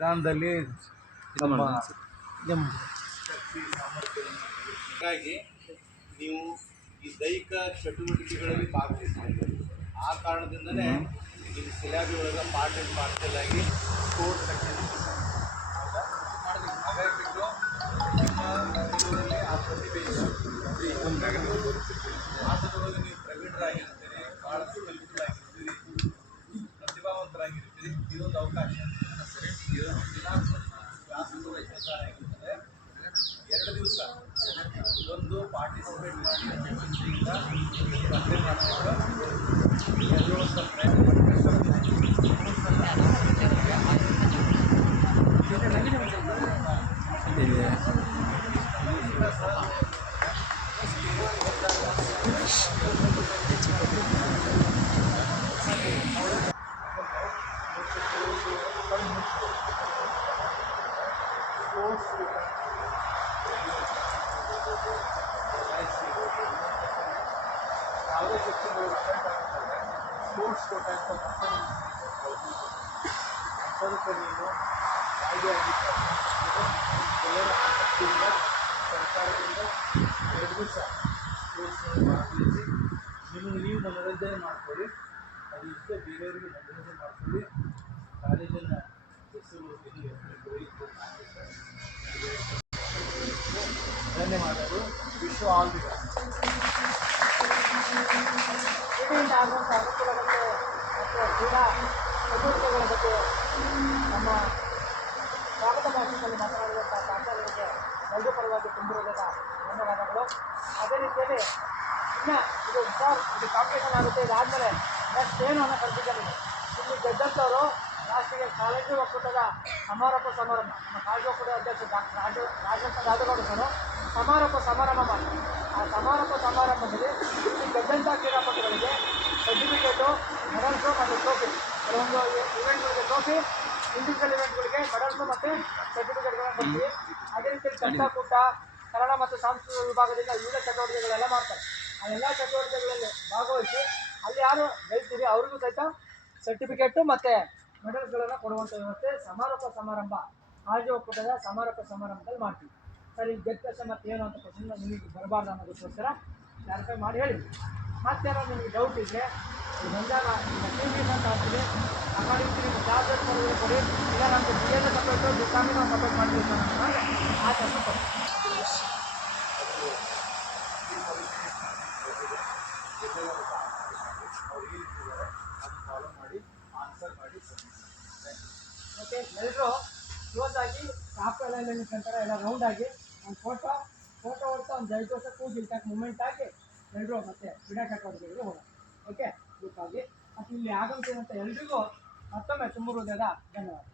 ವಿಧಾನದಲ್ಲಿ ನಮ್ಮ ಶಕ್ತಿ ಸಾಮರ್ಥ್ಯವನ್ನು ಹಾಗಾಗಿ ನೀವು ಈ ದೈಹಿಕ ಚಟುವಟಿಕೆಗಳಲ್ಲಿ ಭಾಗವಹಿಸಬೇಕು. ಆ ಕಾರಣದಿಂದಲೇ ಇಲ್ಲಿ ಸಿಲಾಬಿ ಒಳಗೆ ಪಾರ್ಟ್ ಆ್ಯಂಡ್ ಪಾರ್ಸಲ್ ಆಗಿ ಸ್ಪೋರ್ಟ್ಸ್ ಆಕ್ಟಿವಿಟೀಸ್ ಹಾಗಾಗಿ ನಿಮ್ಮ ಜೀವನದಲ್ಲಿ ಆ ಪ್ರತಿಭೆ ಆಟದೊಳಗೆ ನೀವು ಪ್ರವೀಣರಾಗಿರ್ತೀರಿ, ಭಾಳಷ್ಟು ಕಲಿತರಾಗಿರ್ತೀರಿ, ಪ್ರತಿಭಾವಂತರಾಗಿರ್ತೀರಿ. ಇದೊಂದು ಅವಕಾಶ ಸರಿ. ದಿನ ಕ್ಲಾಸು ಆಗಿರ್ತದೆ. 2 ದಿವಸ ಒಂದು ಪಾರ್ಟಿಸಿಪೇಟ್ ಮಾಡಿ ಖುಷಿಯಿಂದ ಸ್ಪರ್ಧೆ ಮಾಡಬೇಕು. ಎಲ್ಲರೂ ಯಾವುದೇ ಸೆಕ್ಷನ್ಗಳು ಅಟೆಂಡ್ ಆಗ್ತದೆ. ಸ್ಪೋರ್ಟ್ಸ್ ಕೋಟಾ ಅಂತ ಅದಕ್ಕೆ ನೀವು ಕಾಯ್ದೆ ಆಗಿರ್ತಾರೆ. ಎಲ್ಲರ ಆಸಕ್ತಿಯಿಂದ ಸರ್ಕಾರದಿಂದ 2 ದಿವಸ ಸ್ಪೋರ್ಟ್ಸ್ನಲ್ಲಿ ಭಾಗವಹಿಸಿ ನಿಮಗೆ ನೀವು ಮನೋರಂಜನೆ ಮಾಡ್ಕೊಳ್ಳಿ. ಅದು ಇಷ್ಟೇ ಬೇರೆಯವರಿಗೆ ಮನೋರಂಜನೆ ಮಾಡ್ಕೊಳ್ಳಿ. ಕಾಲೇಜಿನ ಹೆಸರು ಧನ್ಯವಾದಗಳು. ವಿಶ್ವ ಆಲ್ ದಿ ಬೆಸ್ಟ್. ಕ್ರೀಡೆಯಿಂದ ಆಗುವಂಥ ಅನುಕೂಲಗಳು ಮತ್ತು ಕ್ರೀಡಾ ಚಟುವಟಿಕೆಗಳ ಬಗ್ಗೆ ನಮ್ಮ ಸ್ವಾಗತ ಭಾಷಣದಲ್ಲಿ ಮಾತನಾಡಿದಂಥ ಪ್ರಾಚಾರ್ಯರಿಗೆ ಎಲ್ಲರೂ ಪರವಾಗಿ ತುಂಬಿರೋದ ಧನ್ಯವಾದಗಳು. ಅದೇ ರೀತಿಯಲ್ಲಿ ಇನ್ನು ಇದು ಕಾಂಪಿಟೇಷನ್ ಆಗುತ್ತೆ. ಇದಾದಮೇಲೆ ನೆಕ್ಸ್ಟ್ ಏನು ಅನ್ನೋ ಕನ್ಫ್ಯೂಷನ್ ಇದೆ. ಇಲ್ಲಿ ಗೆದ್ದಂಥವರು ಲಾಸ್ಟಿಗೆ ಕಾಲೇಜು ಒಕ್ಕೂಟದ ಸಮಾರೋಪ ಸಮಾರಂಭ, ನಮ್ಮ ಕಾಲೇಜು ಒಕ್ಕೂಟದ ಅಧ್ಯಕ್ಷ ರಾಜೇಂದ್ರ ರಾಜಗೌಡರು ಸಮಾರೋಪ ಸಮಾರಂಭ ಮಾಡ್ತಾರೆ. ಆ ಸಮಾರೋಪ ಸಮಾರಂಭದಲ್ಲಿ ಇಲ್ಲಿ ಗೆದ್ದಂಥ ಕ್ರೀಡಾಪಟುಗಳಿಗೆ ಸರ್ಟಿಫಿಕೇಟು, ಮೆಡಲ್ಸು ಮತ್ತು ಟ್ರೋಫಿ, ಕೆಲವೊಂದು ಇವೆಂಟ್ಗಳಿಗೆ ಟ್ರೋಫಿ, ಇಂಡಿವಿಜುವಲ್ ಇವೆಂಟ್ಗಳಿಗೆ ಮೆಡಲ್ಸು ಮತ್ತು ಸರ್ಟಿಫಿಕೇಟ್ಗಳನ್ನು ಕೊಡ್ತೀವಿ. ಅದೇ ರೀತಿ ಚಂಡಕೂಟ, ಕನ್ನಡ ಮತ್ತು ಸಾಂಸ್ಕೃತಿಕ ವಿಭಾಗದಿಂದ ವಿವಿಧ ಚಟುವಟಿಕೆಗಳೆಲ್ಲ ಮಾಡ್ತಾರೆ. ಆ ಎಲ್ಲ ಚಟುವಟಿಕೆಗಳಲ್ಲಿ ಭಾಗವಹಿಸಿ ಅಲ್ಲಿ ಯಾರು ಗೆಲ್ತೀರಿ ಅವ್ರಿಗೂ ಸಹಿತ ಸರ್ಟಿಫಿಕೇಟು ಮತ್ತು ಮೆಡಲ್ಸ್ಗಳನ್ನು ಕೊಡುವಂಥ ವ್ಯವಸ್ಥೆ ಸಮಾರೋಪ ಸಮಾರಂಭ ಕಾಳಜಿ ಒಕ್ಕೂಟದ ಸಮಾರೋಪ ಸಮಾರಂಭದಲ್ಲಿ ಮಾಡ್ತೀವಿ. ಸರಿ, ಗೆದ್ದ ಮತ್ತು ಏನು ಅಂತ ಕ್ವಶನ್ ನಿಮಗೆ ಬರಬಾರ್ದು ಅನ್ನೋದಕ್ಕೋಸ್ಕರ ಕ್ಲಾರಿಫೈ ಮಾಡಿ ಹೇಳಿ. ಮತ್ತೇನೋ ನಿಮಗೆ ಡೌಟ್ ಇದ್ದರೆ ಬಂದಾಗ ಟೀಮ್ ಅಂತ ಆಗ್ತೀವಿ, ಆ ಮಾಡಿರ್ತೀವಿ. ನೀವು ಚಾರ್ಜರ್ ಕೊಡಿ, ಇಲ್ಲ ನಮಗೆ ಬಿ ಎನ ಸಪ್ರೇಟು, ಬಿಕಾಮಿನ ಸಪ್ರೇಟ್ ಮಾಡಬೇಕು ಅನ್ನೋದು ಆ ಕೆಲಸ ಕೊಡಿ. ಫಾಲೋ ಮಾಡಿ ಆನ್ಸರ್ ಮಾಡಿ. ಓಕೆ, ಎಲ್ಲರೂ ಕ್ಲೋಸ್ ಆಗಿ ಕಾಫ್ ಅಲೈನ್ಮೆಂಟ್ ಅಂತಾರೆ, ಎಲ್ಲ ರೌಂಡ್ ಆಗಿ ಒಂದು ಫೋಟೋ ಹೊಡ್ತಾ ಒಂದು ಜೈಗೋಸ ಕೂಗಿಲ್ಟಾಕ್ ಮೂಮೆಂಟ್ ಹಾಕಿ ಎಲ್ಲರೂ ಮತ್ತೆ ಕ್ರೀಡಾ ಚಟುವಟಿಕೆಗಳಿಗೆ ಹೋಗೋಣ. ಓಕೆ, ಗ್ರೂಪಾಗಿ ಮತ್ತು ಇಲ್ಲಿ ಆಗಮಿಸಿದಂಥ ಎಲ್ರಿಗೂ ಮತ್ತೊಮ್ಮೆ ತುಂಬ ಹೃದಯದ ಧನ್ಯವಾದ.